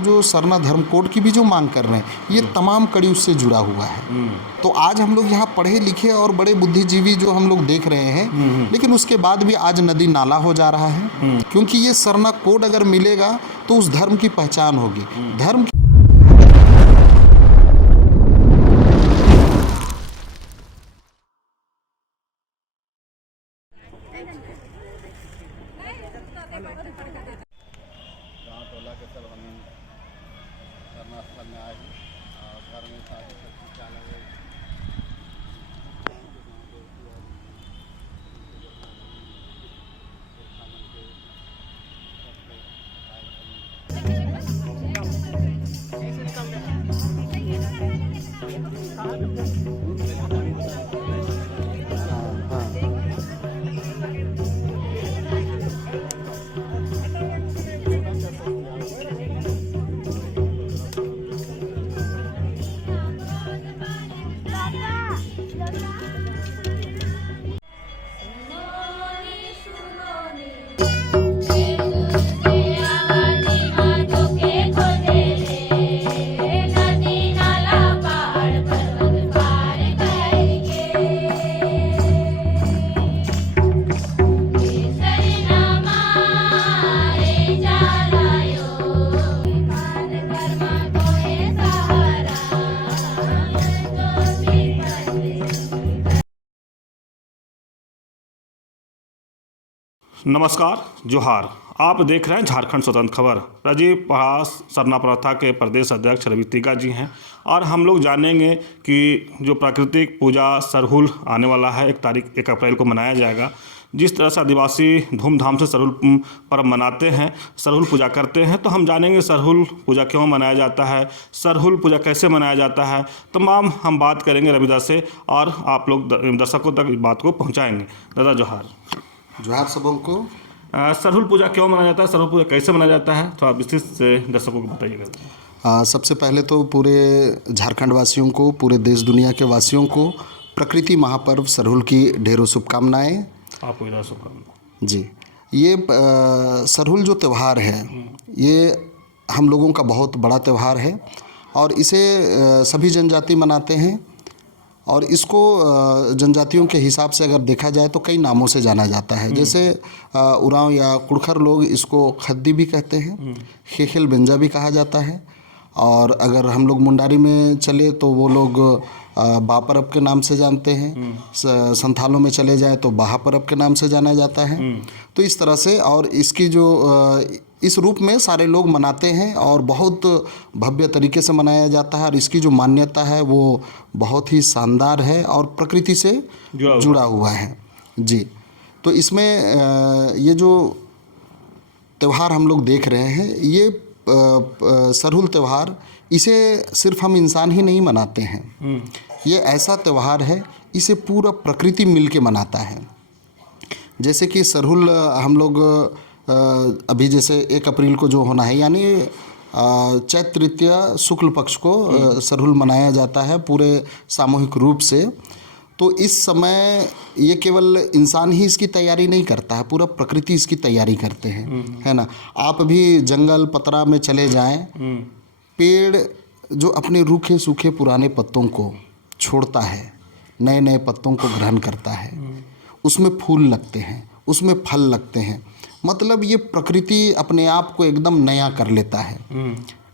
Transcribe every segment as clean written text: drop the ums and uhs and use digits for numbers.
जो सरना धर्म कोड की भी जो मांग कर रहे हैं, ये तमाम कड़ी उससे जुड़ा हुआ है। तो आज हम लोग यहाँ पढ़े लिखे और बड़े बुद्धिजीवी जो हम लोग देख रहे हैं, लेकिन उसके बाद भी आज नदी नाला हो जा रहा है, क्योंकि ये सरना कोड अगर मिलेगा तो उस धर्म की पहचान होगी। धर्म गाँव टोला के सब हम धर्ना स्थल में आए हैं और घर में सारे सब चालक है। नमस्कार, जोहार। आप देख रहे हैं झारखंड स्वतंत्र खबर। राजीव पहाड़ सरना प्रथा के प्रदेश अध्यक्ष रवि तिगा जी हैं और हम लोग जानेंगे कि जो प्राकृतिक पूजा सरहुल आने वाला है 1 अप्रैल को मनाया जाएगा। जिस तरह से आदिवासी धूमधाम से सरहुल पर्व मनाते हैं, सरहुल पूजा करते हैं, तो हम जानेंगे सरहुल पूजा क्यों मनाया जाता है, सरहुल पूजा कैसे मनाया जाता है, तमाम हम बात करेंगे रविदा से और आप लोग दर्शकों तक इस बात को पहुँचाएँगे। दादा जोहार। जोहार सबों को। सरहुल पूजा क्यों मनाया जाता है, सरहुल पूजा कैसे मनाया जाता है, थोड़ा विस्तृत से दर्शकों को बताइएगा। सबसे पहले तो पूरे झारखंड वासियों को, पूरे देश दुनिया के वासियों को प्रकृति महापर्व सरहुल की ढेरों शुभकामनाएं। आपको इधर शुभकामनाएं जी। ये सरहुल जो त्यौहार है, ये हम लोगों का बहुत बड़ा त्यौहार है और इसे सभी जनजाति मनाते हैं। और इसको जनजातियों के हिसाब से अगर देखा जाए तो कई नामों से जाना जाता है। जैसे उरांव या कुड़खर लोग इसको खद्दी भी कहते हैं, खेखेल बेंजा भी कहा जाता है। और अगर हम लोग मुंडारी में चले तो वो लोग बापरब के नाम से जानते हैं। संथालों में चले जाए तो बाहापरब के नाम से जाना जाता है। तो इस तरह से और इसकी जो इस रूप में सारे लोग मनाते हैं और बहुत भव्य तरीके से मनाया जाता है। और इसकी जो मान्यता है वो बहुत ही शानदार है और प्रकृति से जुड़ा हुआ है। जी। तो इसमें ये जो त्यौहार हम लोग देख रहे हैं, ये सरहुल त्यौहार, इसे सिर्फ हम इंसान ही नहीं मनाते हैं। ये ऐसा त्यौहार है, इसे पूरा प्रकृति मिल के मनाता है। जैसे कि सरहुल हम लोग अभी जैसे 1 अप्रैल को जो होना है, यानी चैत्र तृतीया शुक्ल पक्ष को सरहुल मनाया जाता है पूरे सामूहिक रूप से। तो इस समय ये केवल इंसान ही इसकी तैयारी नहीं करता है, पूरा प्रकृति इसकी तैयारी करते हैं, है ना। आप भी जंगल पतरा में चले जाएं, पेड़ जो अपने रूखे सूखे पुराने पत्तों को छोड़ता है, नए नए पत्तों को ग्रहण करता है, उसमें फूल लगते हैं, उसमें फल लगते हैं। मतलब ये प्रकृति अपने आप को एकदम नया कर लेता है।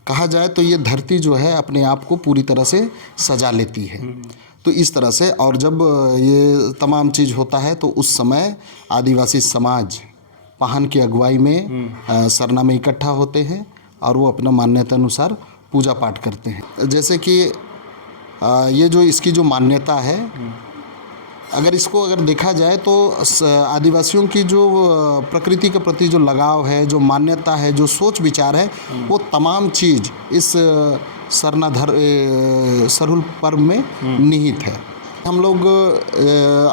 कहा जाए तो ये धरती जो है अपने आप को पूरी तरह से सजा लेती है। तो इस तरह से, और जब ये तमाम चीज़ होता है तो उस समय आदिवासी समाज पाहन की अगुवाई में सरना में इकट्ठा होते हैं और वो अपना मान्यता अनुसार पूजा पाठ करते हैं। जैसे कि ये जो इसकी जो मान्यता है, अगर इसको अगर देखा जाए तो आदिवासियों की जो प्रकृति के प्रति जो लगाव है, जो मान्यता है, जो सोच विचार है, वो तमाम चीज़ इस सरहुल पर्व में निहित है। हम लोग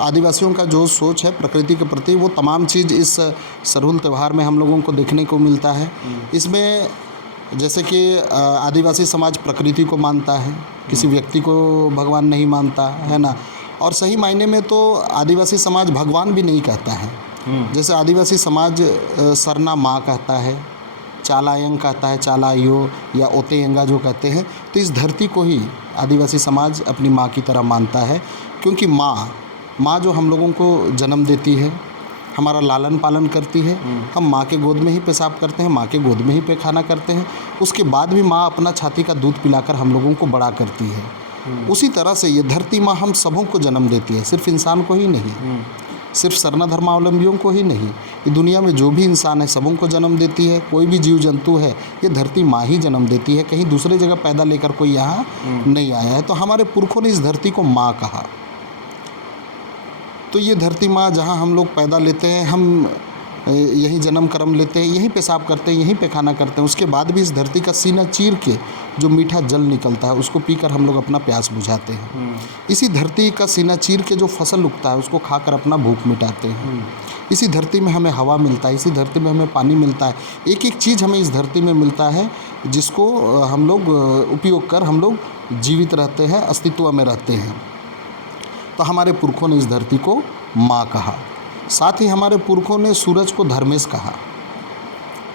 आदिवासियों का जो सोच है प्रकृति के प्रति, वो तमाम चीज़ इस सरहुल त्यौहार में हम लोगों को देखने को मिलता है। इसमें जैसे कि आदिवासी समाज प्रकृति को मानता है, किसी व्यक्ति को भगवान नहीं मानता, है ना। और सही मायने में तो आदिवासी समाज भगवान भी नहीं कहता है। जैसे आदिवासी समाज सरना माँ कहता है, चालायंग कहता है, चालायो या ओतेयंगा जो कहते हैं। तो इस धरती को ही आदिवासी समाज अपनी माँ की तरह मानता है, क्योंकि माँ जो हम लोगों को जन्म देती है, हमारा लालन पालन करती है, हम माँ के गोद में ही पेशाब करते हैं, माँ के गोद में ही पैखाना करते हैं, उसके बाद भी माँ अपना छाती का दूध पिलाकर हम लोगों को बड़ा करती है। उसी तरह से ये धरती माँ हम सबों को जन्म देती है, सिर्फ इंसान को ही नहीं, सिर्फ सरना धर्मावलंबियों को ही नहीं, ये दुनिया में जो भी इंसान है सबों को जन्म देती है। कोई भी जीव जंतु है ये धरती माँ ही जन्म देती है, कहीं दूसरे जगह पैदा लेकर कोई यहाँ नहीं आया है। तो हमारे पुरखों ने इस धरती को माँ कहा। तो ये धरती माँ जहाँ हम लोग पैदा लेते हैं, हम यहीं जन्म कर्म लेते हैं, यहीं पेशाब करते हैं, यहीं पैखाना करते हैं, उसके बाद भी इस धरती का सीना चीर के जो मीठा जल निकलता है उसको पीकर हम लोग अपना प्यास बुझाते हैं। इसी धरती का सीना चीर के जो फसल उगता है उसको खाकर अपना भूख मिटाते हैं। इसी धरती में हमें हवा मिलता है, इसी धरती में हमें पानी मिलता है, एक एक चीज़ हमें इस धरती में मिलता है जिसको हम लोग उपयोग कर हम लोग जीवित रहते हैं, अस्तित्व में रहते हैं। तो हमारे पुरखों ने इस धरती को माँ कहा। साथ ही हमारे पुरखों ने सूरज को धर्मेश कहा,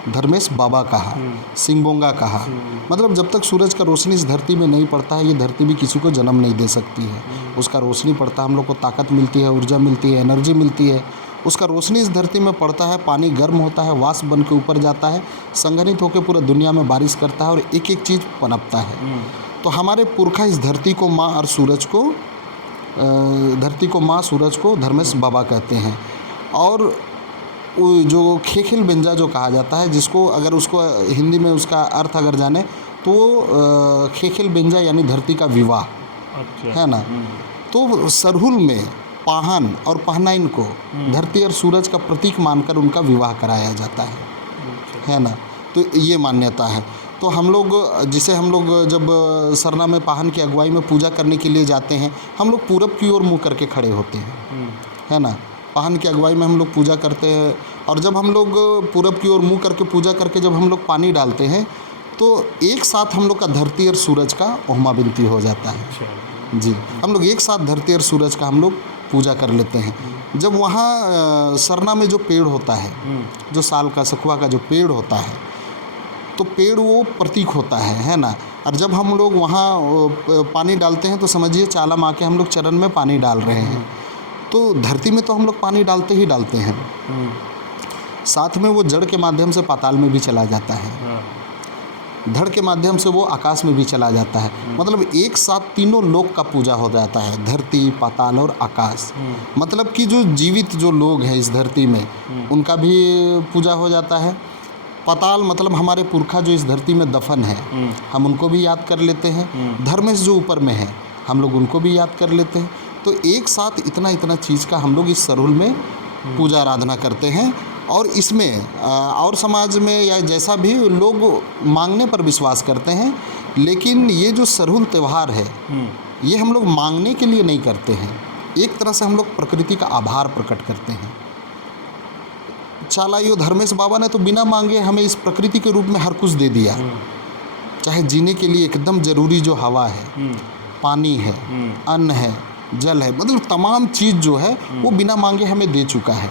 धर्मेश बाबा कहा, सिंगबोंगा कहा। मतलब जब तक सूरज का रोशनी इस धरती में नहीं पड़ता है, ये धरती भी किसी को जन्म नहीं दे सकती है। उसका रोशनी पड़ता है, हम लोग को ताकत मिलती है, ऊर्जा मिलती है, एनर्जी मिलती है। उसका रोशनी इस धरती में पड़ता है, पानी गर्म होता है, वाष्प बन के ऊपर जाता है, संघनित होकर पूरा दुनिया में बारिश करता है और एक एक चीज़ पनपता है। तो हमारे पुरखा इस धरती को माँ और सूरज को, धरती को माँ, सूरज को धर्मेश बाबा कहते हैं। और जो खेखिल बेंजा जो कहा जाता है, जिसको अगर उसको हिंदी में उसका अर्थ अगर जाने तो खेखिल बेंजा यानी धरती का विवाह, अच्छा। है ना। तो सरहुल में पाहन और पहनाइन को धरती और सूरज का प्रतीक मानकर उनका विवाह कराया जाता है ना। तो ये मान्यता है। तो हम लोग जिसे हम लोग जब सरना में पाहन की अगुवाई में पूजा करने के लिए जाते हैं, हम लोग पूरब की ओर मुँह करके खड़े होते हैं, है ना। पाहन की अगुवाई में हम लोग पूजा करते हैं, और जब हम लोग पूरब की ओर मुँह करके पूजा करके जब हम लोग पानी डालते हैं तो एक साथ हम लोग का धरती और सूरज का ओहमा बिनती हो जाता है। जी, हम लोग एक साथ धरती और सूरज का हम लोग पूजा कर लेते हैं। जब वहाँ सरना में जो पेड़ होता है, जो साल का सखुआ का जो पेड़ होता है, तो पेड़ वो प्रतीक होता है ना। और जब हम लोग वहाँ पानी डालते हैं तो समझिए चाला माँ के हम लोग चरण में पानी डाल रहे हैं। तो धरती में तो हम लोग पानी डालते ही डालते हैं, साथ में वो जड़ के माध्यम से पाताल में भी चला जाता है, धड़ के माध्यम से वो आकाश में भी चला जाता है। मतलब एक साथ तीनों लोक का पूजा हो जाता है, धरती, पाताल और आकाश। मतलब कि जो जीवित जो लोग हैं इस धरती में उनका भी पूजा हो जाता है। पाताल मतलब हमारे पुरखा जो इस धरती में दफन है, हम उनको भी याद कर लेते हैं। धर्मेश जो ऊपर में है, हम लोग उनको भी याद कर लेते हैं। तो एक साथ इतना चीज़ का हम लोग इस सरहुल में पूजा आराधना करते हैं। और इसमें और समाज में या जैसा भी लोग मांगने पर विश्वास करते हैं, लेकिन ये जो सरहुल त्यौहार है ये हम लोग मांगने के लिए नहीं करते हैं। एक तरह से हम लोग प्रकृति का आभार प्रकट करते हैं। चालायो धर्मेश बाबा ने तो बिना मांगे हमें इस प्रकृति के रूप में हर कुछ दे दिया। चाहे जीने के लिए एकदम ज़रूरी जो हवा है, पानी है, अन्न है, जल है, मतलब तमाम चीज़ जो है वो बिना मांगे हमें दे चुका है।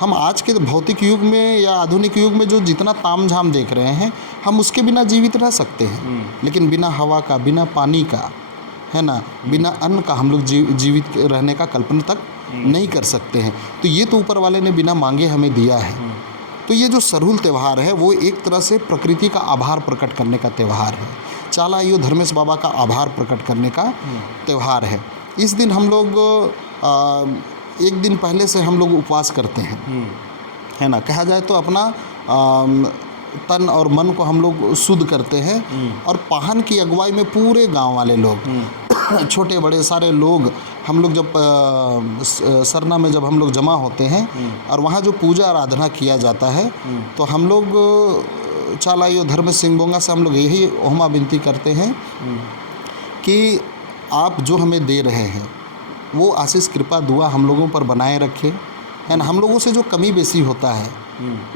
हम आज के भौतिक युग में या आधुनिक युग में जो जितना ताम झाम देख रहे हैं, हम उसके बिना जीवित रह सकते हैं, लेकिन बिना हवा का, बिना पानी का, है ना, बिना अन्न का हम लोग जीवित रहने का कल्पना तक नहीं कर सकते हैं। तो ये तो ऊपर वाले ने बिना मांगे हमें दिया है। तो ये जो सरहुल त्यौहार है वो एक तरह से प्रकृति का आभार प्रकट करने का त्यौहार है। चालायो धर्मेश बाबा का आभार प्रकट करने का त्यौहार है। इस दिन हम लोग एक दिन पहले से हम लोग उपवास करते हैं, है ना। कहा जाए तो अपना तन और मन को हम लोग शुद्ध करते हैं। और पाहन की अगुवाई में पूरे गांव वाले लोग, छोटे बड़े सारे लोग, हम लोग जब सरना में जब हम लोग जमा होते हैं और वहाँ जो पूजा आराधना किया जाता है, तो हम लोग चालायो धर्मेश सिंगबोंगा से हम लोग यही ओहमा विनती करते हैं कि आप जो हमें दे रहे हैं वो आशीष कृपा दुआ हम लोगों पर बनाए रखे, है ना। हम लोगों से जो कमी बेसी होता है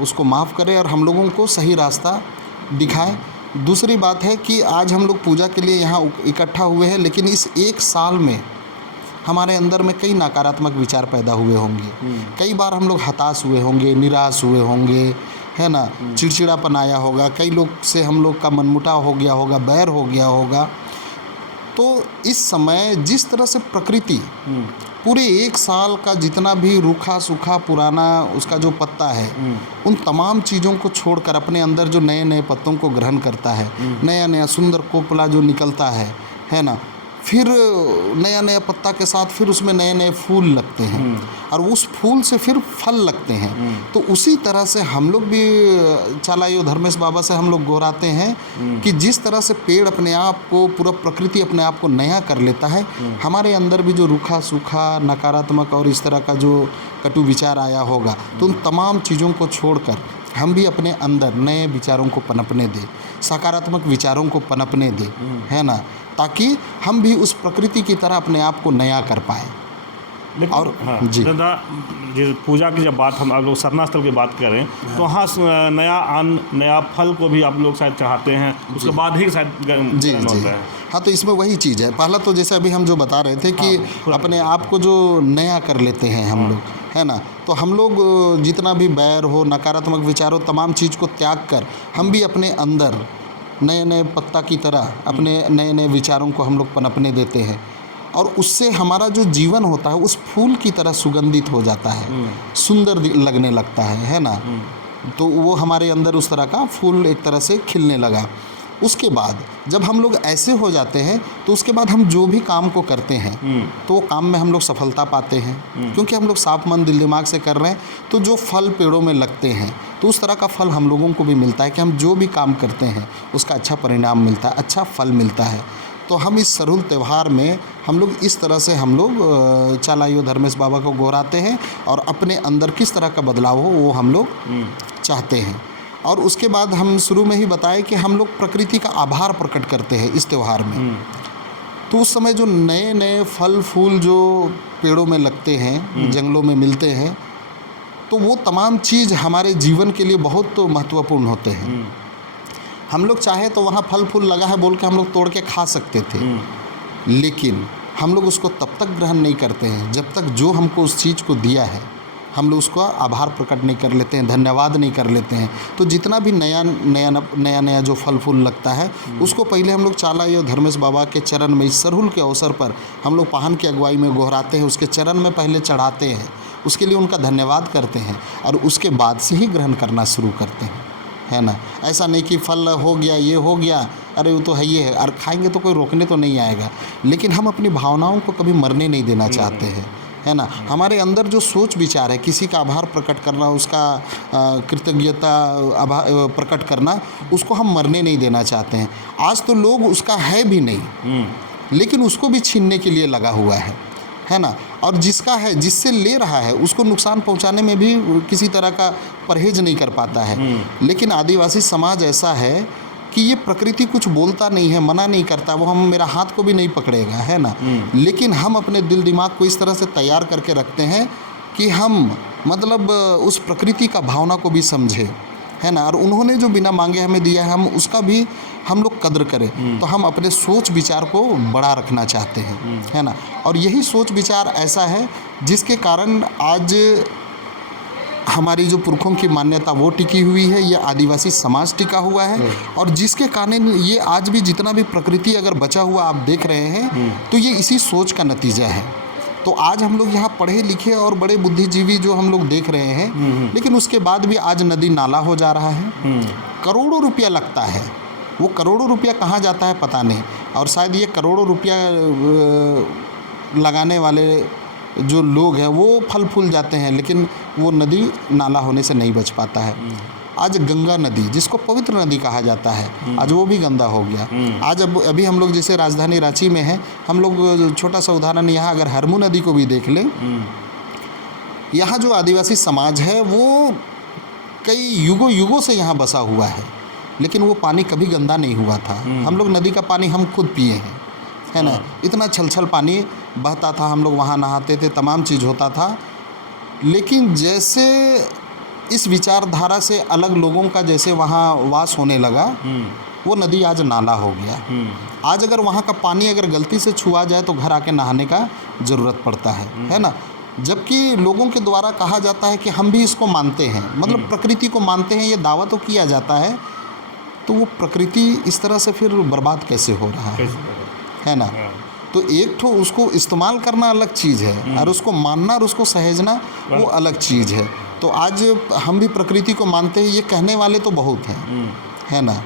उसको माफ़ करें और हम लोगों को सही रास्ता दिखाएं। दूसरी बात है कि आज हम लोग पूजा के लिए यहाँ इकट्ठा हुए हैं, लेकिन इस एक साल में हमारे अंदर में कई नकारात्मक विचार पैदा हुए होंगे। कई बार हम लोग हताश हुए होंगे, निराश हुए होंगे, है ना, चिड़चिड़ापन आया होगा, कई लोग से हम लोग का मनमुटाव हो गया होगा, बैर हो गया होगा। तो इस समय जिस तरह से प्रकृति पूरे 1 साल का जितना भी रूखा सूखा पुराना उसका जो पत्ता है, उन तमाम चीज़ों को छोड़कर अपने अंदर जो नए नए पत्तों को ग्रहण करता है, नया नया सुंदर कोपला जो निकलता है ना, फिर नया नया पत्ता के साथ फिर उसमें नए नए फूल लगते हैं और उस फूल से फिर फल लगते हैं। तो उसी तरह से हम लोग भी चालायो धर्मेश बाबा से हम लोग गोहराते हैं कि जिस तरह से पेड़ अपने आप को, पूरा प्रकृति अपने आप को नया कर लेता है, हमारे अंदर भी जो रूखा सूखा नकारात्मक और इस तरह का जो कटु विचार आया होगा, तो उन तमाम चीज़ों को छोड़कर हम भी अपने अंदर नए विचारों को पनपने दें, सकारात्मक विचारों को पनपने दें, है ना, ताकि हम भी उस प्रकृति की तरह अपने आप को नया कर पाए। लेकिन और हाँ, जी। दादा जी, पूजा की जब बात हम आप लोग सरना स्थल की बात करें तो हाँ, नया अन्न नया फल को भी आप लोग शायद चढ़ाते हैं, उसके बाद ही शायद जी ग्रहण जी होता है। हाँ, तो इसमें वही चीज़ है। पहला तो जैसे अभी हम जो बता रहे थे कि अपने आप को जो नया कर लेते हैं हम लोग, है ना, तो हम लोग जितना भी बैर हो, नकारात्मक विचार हो, तमाम चीज़ को त्याग कर हम भी अपने अंदर नए नए पत्ता की तरह अपने नए नए विचारों को हम लोग पनपने देते हैं और उससे हमारा जो जीवन होता है उस फूल की तरह सुगंधित हो जाता है, सुंदर लगने लगता है ना। तो वो हमारे अंदर उस तरह का फूल एक तरह से खिलने लगा। उसके बाद जब हम लोग ऐसे हो जाते हैं तो उसके बाद हम जो भी काम को करते हैं तो वो काम में हम लोग सफलता पाते हैं, क्योंकि हम लोग साफ मन दिल दिमाग से कर रहे हैं। तो जो फल पेड़ों में लगते हैं तो उस तरह का फल हम लोगों को भी मिलता है कि हम जो भी काम करते हैं उसका अच्छा परिणाम मिलता है, अच्छा फल मिलता है। तो हम इस सरहुल त्यौहार में हम लोग इस तरह से हम लोग चालायो धर्मेश बाबा को गोहराते हैं और अपने अंदर किस तरह का बदलाव हो वो हम लोग चाहते हैं। और उसके बाद हम शुरू में ही बताए कि हम लोग प्रकृति का आभार प्रकट करते हैं इस त्यौहार में। तो उस समय जो नए नए फल फूल जो पेड़ों में लगते हैं, जंगलों में मिलते हैं, तो वो तमाम चीज़ हमारे जीवन के लिए बहुत महत्वपूर्ण होते हैं। हम लोग चाहे तो वहाँ फल फूल लगा है बोल के हम लोग तोड़ के खा सकते थे, लेकिन हम लोग उसको तब तक ग्रहण नहीं करते हैं जब तक जो हमको उस चीज़ को दिया है हम लोग उसका आभार प्रकट नहीं कर लेते हैं, धन्यवाद नहीं कर लेते हैं। तो जितना भी नया जो फल फूल लगता है उसको पहले हम लोग चालायो धर्मेश बाबा के चरण में इस सरहुल के अवसर पर हम लोग पाहन की अगुवाई में गोहराते हैं, उसके चरण में पहले चढ़ाते हैं, उसके लिए उनका धन्यवाद करते हैं और उसके बाद से ही ग्रहण करना शुरू करते हैं, है ना। ऐसा नहीं कि फल हो गया, ये हो गया, अरे वो तो है ये है, और खाएंगे तो कोई रोकने तो नहीं आएगा। लेकिन हम अपनी भावनाओं को कभी मरने नहीं देना चाहते हैं, है ना। हमारे अंदर जो सोच विचार है, किसी का आभार प्रकट करना, उसका कृतज्ञता प्रकट करना, उसको हम मरने नहीं देना चाहते हैं। आज तो लोग उसका है भी नहीं, लेकिन उसको भी छीनने के लिए लगा हुआ है ना। और जिसका है, जिससे ले रहा है, उसको नुकसान पहुंचाने में भी किसी तरह का परहेज नहीं कर पाता है। लेकिन आदिवासी समाज ऐसा है कि ये प्रकृति कुछ बोलता नहीं है, मना नहीं करता, वो हम मेरा हाथ को भी नहीं पकड़ेगा, है ना। लेकिन हम अपने दिल दिमाग को इस तरह से तैयार करके रखते हैं कि हम मतलब उस प्रकृति का भावना को भी समझें, है ना। और उन्होंने जो बिना मांगे हमें दिया है हम उसका भी हम लोग कद्र करें। तो हम अपने सोच विचार को बड़ा रखना चाहते हैं, है ना। और यही सोच विचार ऐसा है जिसके कारण आज हमारी जो पुरखों की मान्यता वो टिकी हुई है, ये आदिवासी समाज टिका हुआ है। और जिसके कारण ये आज भी जितना भी प्रकृति अगर बचा हुआ आप देख रहे हैं तो ये इसी सोच का नतीजा है। तो आज हम लोग यहाँ पढ़े लिखे और बड़े बुद्धिजीवी जो हम लोग देख रहे हैं, लेकिन उसके बाद भी आज नदी नाला हो जा रहा है, करोड़ों रुपया लगता है। वो करोड़ों रुपया कहाँ जाता है पता नहीं। और शायद ये करोड़ों रुपया लगाने वाले जो लोग हैं वो फल फूल जाते हैं, लेकिन वो नदी नाला होने से नहीं बच पाता है। आज गंगा नदी, जिसको पवित्र नदी कहा जाता है, आज वो भी गंदा हो गया। आज अभी हम लोग जैसे राजधानी रांची में हैं, हम लोग छोटा सा उदाहरण यहाँ अगर हरमू नदी को भी देख लें, यहाँ जो आदिवासी समाज है वो कई युगों से यहाँ बसा हुआ है, लेकिन वो पानी कभी गंदा नहीं हुआ था। हम लोग नदी का पानी हम खुद पिए हैं, है ना। इतना छलछल पानी बहता था, हम लोग वहाँ नहाते थे, तमाम चीज़ होता था। लेकिन जैसे इस विचारधारा से अलग लोगों का जैसे वहाँ वास होने लगा, वो नदी आज नाला हो गया। आज अगर वहाँ का पानी अगर गलती से छुआ जाए तो घर आके नहाने का ज़रूरत पड़ता है ना। जबकि लोगों के द्वारा कहा जाता है कि हम भी इसको मानते हैं, मतलब प्रकृति को मानते हैं, ये दावा तो किया जाता है, तो वो प्रकृति इस तरह से फिर बर्बाद कैसे हो रहा है ना। तो एक तो उसको इस्तेमाल करना अलग चीज़ है और उसको मानना और उसको सहेजना वो अलग चीज़ है। तो आज हम भी प्रकृति को मानते हैं, ये कहने वाले तो बहुत हैं, है ना,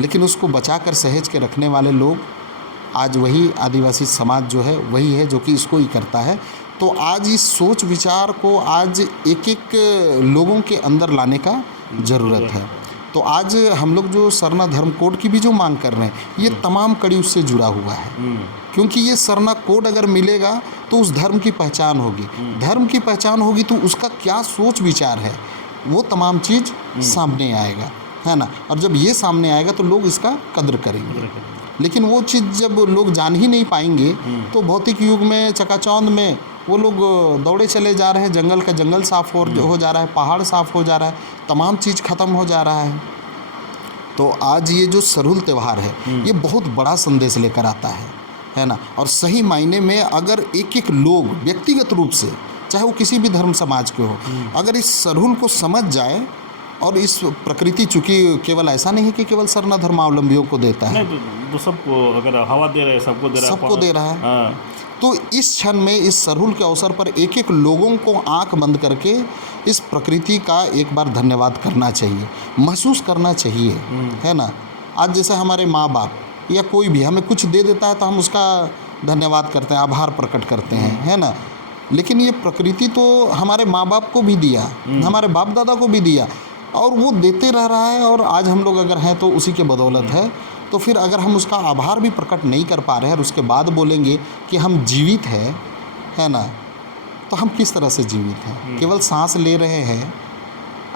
लेकिन उसको बचा कर सहेज के रखने वाले लोग आज वही आदिवासी समाज जो है वही है जो कि इसको ही करता है। तो आज इस सोच विचार को आज एक एक लोगों के अंदर लाने का ज़रूरत है। तो आज हम लोग जो सरना धर्म कोड की भी जो मांग कर रहे हैं, ये तमाम कड़ी उससे जुड़ा हुआ है, क्योंकि ये सरना कोड अगर मिलेगा तो उस धर्म की पहचान होगी, धर्म की पहचान होगी तो उसका क्या सोच विचार है वो तमाम चीज़ सामने आएगा, है ना। और जब ये सामने आएगा तो लोग इसका कद्र करेंगे। लेकिन वो चीज़ जब लोग जान ही नहीं पाएंगे तो भौतिक युग में चकाचौंध में वो लोग दौड़े चले जा रहे हैं, जंगल का जंगल साफ हो जा रहा है, पहाड़ साफ हो जा रहा है, तमाम चीज़ ख़त्म हो जा रहा है। तो आज ये जो सरहुल त्यौहार है ये बहुत बड़ा संदेश लेकर आता है ना। और सही मायने में अगर एक एक लोग व्यक्तिगत रूप से, चाहे वो किसी भी धर्म समाज के हो, अगर इस सरहुल को समझ जाए, और इस प्रकृति चूँकि केवल ऐसा नहीं है कि केवल सरना धर्मावलंबियों को देता है, तो सबको अगर हवा दे रहे हैं सबको दे रहा है। तो इस क्षण में इस सरहुल के अवसर पर एक एक लोगों को आंख बंद करके इस प्रकृति का एक बार धन्यवाद करना चाहिए, महसूस करना चाहिए, है ना। आज जैसे हमारे माँ बाप या कोई भी हमें कुछ दे देता है तो हम उसका धन्यवाद करते हैं, आभार प्रकट करते हैं, है ना। लेकिन ये प्रकृति तो हमारे माँ बाप को भी दिया, हमारे बाप दादा को भी दिया, और वो देते रह रहा है, और आज हम लोग अगर हैं तो उसी के बदौलत है। तो फिर अगर हम उसका आभार भी प्रकट नहीं कर पा रहे हैं और उसके बाद बोलेंगे कि हम जीवित हैं, है ना, तो हम किस तरह से जीवित हैं? केवल सांस ले रहे हैं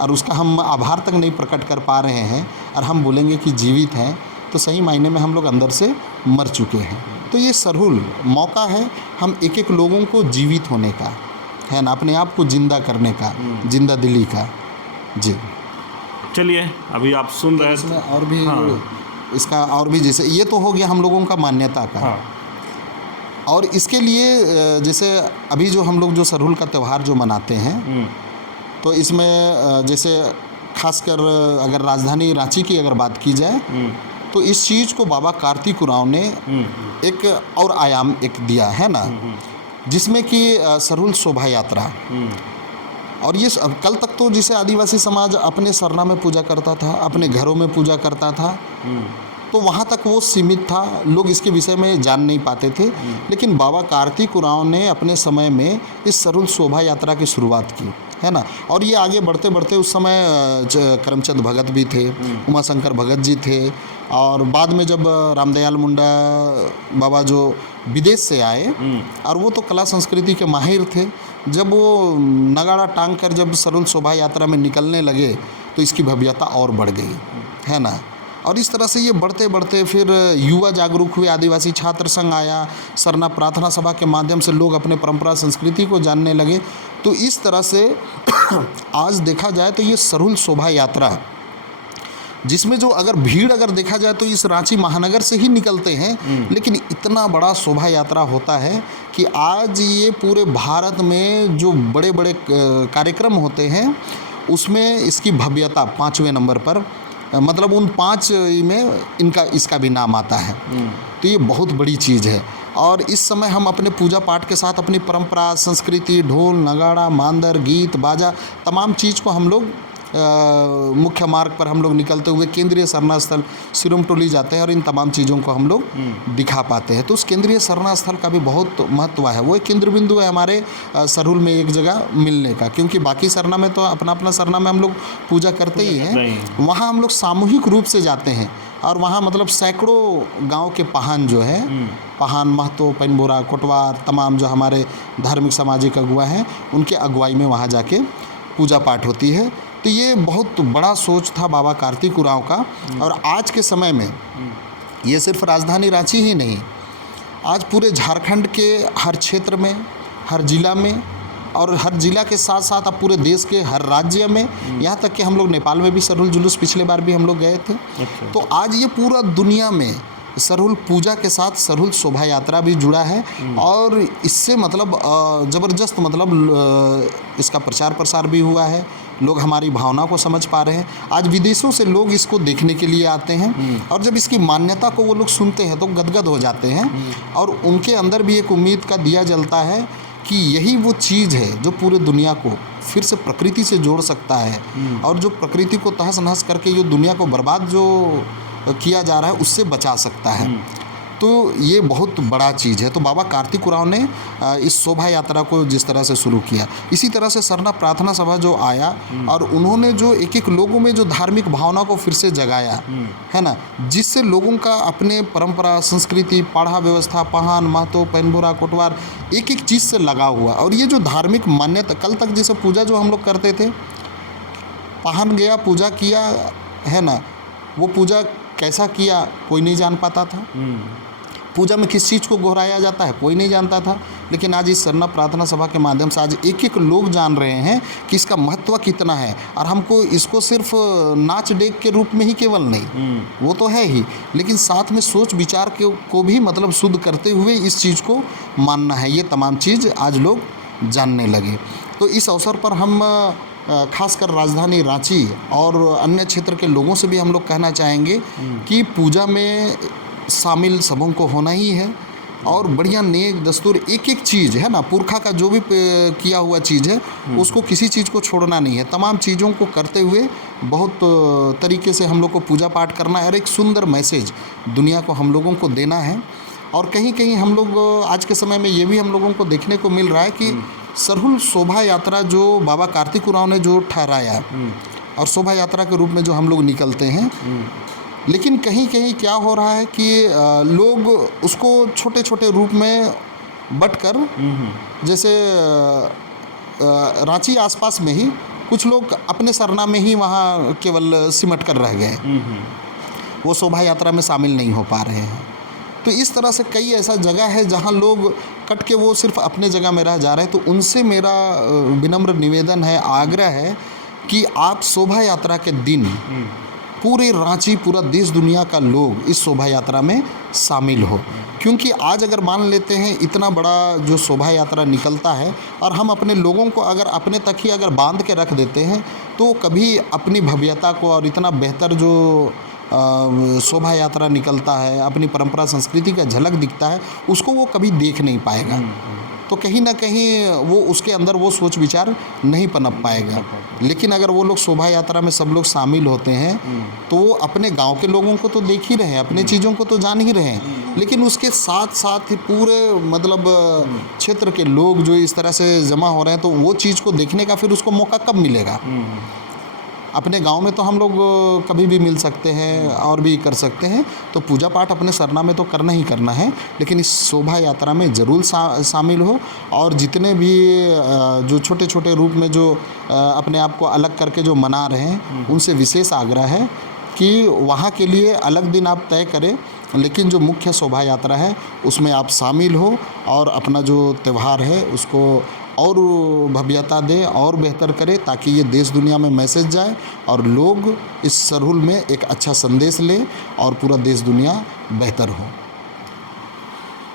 और उसका हम आभार तक नहीं प्रकट कर पा रहे हैं और हम बोलेंगे कि जीवित हैं, तो सही मायने में हम लोग अंदर से मर चुके हैं। तो ये सरहुल मौका है हम एक एक लोगों को जीवित होने का, है ना, अपने आप को जिंदा करने का, जिंदा दिली का। जी चलिए, अभी आप सुन रहे इसमें और भी इसका और भी, जैसे ये तो हो गया हम लोगों का मान्यता का। और इसके लिए जैसे अभी जो हम लोग जो सरहुल का त्यौहार जो मनाते हैं, तो इसमें जैसे खासकर अगर राजधानी रांची की अगर बात की जाए तो इस चीज़ को बाबा कार्तिक उरांव ने एक और आयाम एक दिया है ना, जिसमें कि सरहुल शोभा यात्रा। और ये कल तक तो जिसे आदिवासी समाज अपने सरना में पूजा करता था, अपने घरों में पूजा करता था, तो वहाँ तक वो सीमित था, लोग इसके विषय में जान नहीं पाते थे। लेकिन बाबा कार्तिक उरांव ने अपने समय में इस सरहुल शोभा यात्रा की शुरुआत की, है ना। और ये आगे बढ़ते बढ़ते उस समय करमचंद भगत भी थे, उमाशंकर भगत जी थे, और बाद में जब रामदयाल मुंडा बाबा जो विदेश से आए, और वो तो कला संस्कृति के माहिर थे, जब वो नगाड़ा टांग कर जब सरहुल शोभा यात्रा में निकलने लगे तो इसकी भव्यता और बढ़ गई, है ना। और इस तरह से ये बढ़ते बढ़ते फिर युवा जागरूक हुए, आदिवासी छात्र संघ आया, सरना प्रार्थना सभा के माध्यम से लोग अपने परंपरा संस्कृति को जानने लगे। तो इस तरह से आज देखा जाए तो ये सरहुल शोभा यात्रा, जिसमें जो अगर भीड़ अगर देखा जाए तो इस रांची महानगर से ही निकलते हैं, लेकिन इतना बड़ा शोभा यात्रा होता है कि आज ये पूरे भारत में जो बड़े बड़े कार्यक्रम होते हैं उसमें इसकी भव्यता 5वें नंबर पर, मतलब उन 5 में इसका भी नाम आता है। तो ये बहुत बड़ी चीज़ है। और इस समय हम अपने पूजा पाठ के साथ अपनी परंपरा संस्कृति, ढोल नगाड़ा मांदर गीत बाजा, तमाम चीज़ को हम लोग मुख्य मार्ग पर हम लोग निकलते हुए केंद्रीय सरना स्थल सिरुमटोली जाते हैं और इन तमाम चीज़ों को हम लोग दिखा पाते हैं। तो उस केंद्रीय सरना स्थल का भी बहुत महत्व है, वो एक केंद्र बिंदु है हमारे सरहुल में एक जगह मिलने का, क्योंकि बाकी सरना में तो अपना अपना सरना में हम लोग पूजा करते ही हैं, वहाँ हम लोग सामूहिक रूप से जाते हैं और वहाँ मतलब सैकड़ों गांव के पहान जो है, पहान महतो पैनबोरा कोटवार तमाम जो हमारे धार्मिक सामाजिक अगुआ हैं उनके अगुवाई में वहाँ जाके पूजा पाठ होती है। तो ये बहुत बड़ा सोच था बाबा कार्तिक उरांव का। और आज के समय में ये सिर्फ राजधानी रांची ही नहीं, आज पूरे झारखंड के हर क्षेत्र में, हर जिला में, और हर जिला के साथ साथ अब पूरे देश के हर राज्य में, यहाँ तक कि हम लोग नेपाल में भी सरहुल जुलूस पिछले बार भी हम लोग गए थे। तो आज ये पूरा दुनिया में सरहुल पूजा के साथ सरहुल शोभा यात्रा भी जुड़ा है और इससे मतलब ज़बरदस्त मतलब इसका प्रचार प्रसार भी हुआ है। लोग हमारी भावना को समझ पा रहे हैं। आज विदेशों से लोग इसको देखने के लिए आते हैं और जब इसकी मान्यता को वो लोग सुनते हैं तो गदगद हो जाते हैं और उनके अंदर भी एक उम्मीद का दिया जलता है कि यही वो चीज़ है जो पूरे दुनिया को फिर से प्रकृति से जोड़ सकता है और जो प्रकृति को तहस नहस करके जो दुनिया को बर्बाद जो किया जा रहा है उससे बचा सकता है। तो ये बहुत बड़ा चीज़ है। तो बाबा कार्तिक उरांव ने इस शोभा यात्रा को जिस तरह से शुरू किया, इसी तरह से सरना प्रार्थना सभा जो आया और उन्होंने जो एक एक लोगों में जो धार्मिक भावना को फिर से जगाया है ना, जिससे लोगों का अपने परंपरा, संस्कृति, पाढ़ा व्यवस्था, पहान, महतो, पैनबोरा, कोटवार एक एक चीज़ से लगा हुआ। और ये जो धार्मिक मान्यता, कल तक जैसे पूजा जो हम लोग करते थे, पहान गया पूजा किया है ना, वो पूजा कैसा किया कोई नहीं जान पाता था। पूजा में किस चीज़ को दोहराया जाता है कोई नहीं जानता था। लेकिन आज इस सरना प्रार्थना सभा के माध्यम से आज एक एक लोग जान रहे हैं कि इसका महत्व कितना है। और हमको इसको सिर्फ नाच डेग के रूप में ही केवल नहीं, वो तो है ही, लेकिन साथ में सोच विचार को भी मतलब शुद्ध करते हुए इस चीज़ को मानना है। ये तमाम चीज़ आज लोग जानने लगे। तो इस अवसर पर हम खासकर राजधानी रांची और अन्य क्षेत्र के लोगों से भी हम लोग कहना चाहेंगे कि पूजा में शामिल सबों को होना ही है और बढ़िया नेक दस्तूर एक एक चीज़ है ना, पुरखा का जो भी किया हुआ चीज़ है उसको किसी चीज़ को छोड़ना नहीं है। तमाम चीज़ों को करते हुए बहुत तरीके से हम लोग को पूजा पाठ करना है और एक सुंदर मैसेज दुनिया को हम लोगों को देना है। और कहीं कहीं हम लोग आज के समय में ये भी हम लोगों को देखने को मिल रहा है कि सरहुल शोभा यात्रा जो बाबा कार्तिक उरांव ने जो ठहराया और शोभा यात्रा के रूप में जो हम लोग निकलते हैं, लेकिन कहीं कहीं क्या हो रहा है कि लोग उसको छोटे छोटे रूप में बंटकर, जैसे रांची आसपास में ही कुछ लोग अपने सरना में ही वहाँ केवल सिमट कर रह गए, वो शोभा यात्रा में शामिल नहीं हो पा रहे हैं। तो इस तरह से कई ऐसा जगह है जहाँ लोग कट के वो सिर्फ अपने जगह में रह जा रहे हैं। तो उनसे मेरा विनम्र निवेदन है, आग्रह है कि आप शोभा यात्रा के दिन पूरे रांची, पूरा देश दुनिया का लोग इस शोभा यात्रा में शामिल हो। क्योंकि आज अगर मान लेते हैं इतना बड़ा जो शोभा यात्रा निकलता है और हम अपने लोगों को अगर अपने तक ही अगर बांध के रख देते हैं तो कभी अपनी भव्यता को और इतना बेहतर जो शोभा यात्रा निकलता है, अपनी परंपरा संस्कृति का झलक दिखता है, उसको वो कभी देख नहीं पाएगा। तो कहीं ना कहीं वो उसके अंदर वो सोच विचार नहीं पनप पाएगा। लेकिन अगर वो लोग शोभा यात्रा में सब लोग शामिल होते हैं तो वो अपने गांव के लोगों को तो देख ही रहे हैं, अपने चीज़ों को तो जान ही रहे हैं, लेकिन उसके साथ साथ ही पूरे मतलब क्षेत्र के लोग जो इस तरह से जमा हो रहे हैं, तो वो चीज़ को देखने का फिर उसको मौका कब मिलेगा। अपने गांव में तो हम लोग कभी भी मिल सकते हैं और भी कर सकते हैं, तो पूजा पाठ अपने सरना में तो करना ही करना है, लेकिन इस शोभा यात्रा में ज़रूर शामिल हो। और जितने भी जो छोटे छोटे रूप में जो अपने आप को अलग करके जो मना रहे हैं, उनसे विशेष आग्रह है कि वहाँ के लिए अलग दिन आप तय करें, लेकिन जो मुख्य शोभा यात्रा है उसमें आप शामिल हो और अपना जो त्यौहार है उसको और भव्यता दे और बेहतर करे, ताकि ये देश दुनिया में मैसेज जाए और लोग इस सरहुल में एक अच्छा संदेश ले और पूरा देश दुनिया बेहतर हो।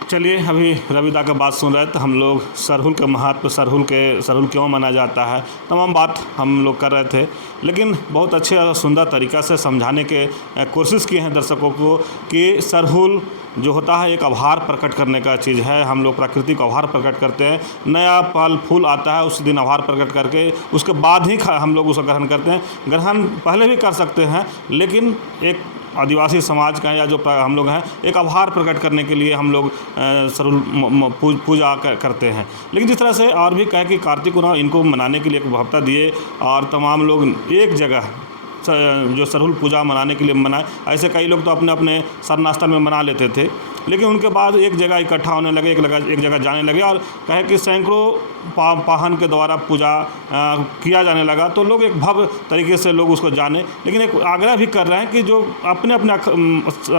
चलिए, अभी रविदा का बात सुन रहे थे हम लोग, सरहुल के महत्व, सरहुल क्यों मनाया जाता है, तमाम बात हम लोग कर रहे थे। लेकिन बहुत अच्छे और सुंदर तरीक़ा से समझाने के कोशिश की हैं दर्शकों को कि सरहुल जो होता है एक आभार प्रकट करने का चीज़ है। हम लोग प्रकृति को आभार प्रकट करते हैं, नया फल फूल आता है उस दिन आभार प्रकट करके उसके बाद ही हम लोग उसका ग्रहण करते हैं। ग्रहण पहले भी कर सकते हैं, लेकिन एक आदिवासी समाज का या जो हम लोग हैं, एक आभार प्रकट करने के लिए हम लोग सरहुल पूजा करते हैं। लेकिन जिस तरह से और भी कहे कि कार्तिक उरांव इनको मनाने के लिए एक भव्यता दिए और तमाम लोग एक जगह जो सरहुल पूजा मनाने के लिए मनाए, ऐसे कई लोग तो अपने अपने सरना स्थल में मना लेते थे, लेकिन उनके बाद एक जगह इकट्ठा होने लगे, एक जगह जाने लगे और कहे कि सैकड़ों वाहन के द्वारा पूजा किया जाने लगा। तो लोग एक भव्य तरीके से लोग उसको जाने, लेकिन एक आग्रह भी कर रहे हैं कि जो अपने अपने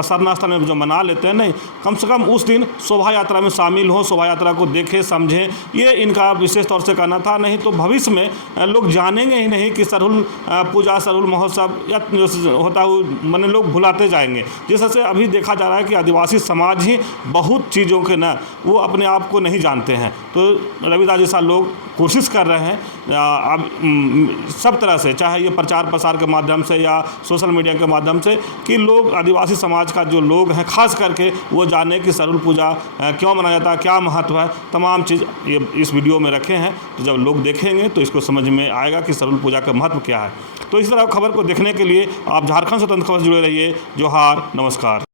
सरना स्थल में जो मना लेते हैं, नहीं, कम से कम उस दिन शोभा यात्रा में शामिल हो, शोभा यात्रा को देखें, समझें, ये इनका विशेष तौर से कहना था। नहीं तो भविष्य में लोग जानेंगे ही नहीं कि सरहुल पूजा, सरहुल महोत्सव या जो होता है मैंने लोग भुलाते जाएंगे। जैसे अभी देखा जा रहा है कि आदिवासी समाज ही बहुत चीज़ों के न वो अपने आप को नहीं जानते हैं। तो रविदास जैसा लोग कोशिश कर रहे हैं अब सब तरह से, चाहे ये प्रचार प्रसार के माध्यम से या सोशल मीडिया के माध्यम से, कि लोग आदिवासी समाज का जो लोग हैं खास करके वो जाने कि सरहुल पूजा क्यों मनाया जाता है, क्या महत्व है, तमाम चीज़ ये इस वीडियो में रखे हैं। तो जब लोग देखेंगे तो इसको समझ में आएगा कि सरहुल पूजा का महत्व क्या है। तो इस तरह खबर को देखने के लिए आप झारखंड स्वतंत्र खबर से जुड़े रहिए। जोहार, नमस्कार।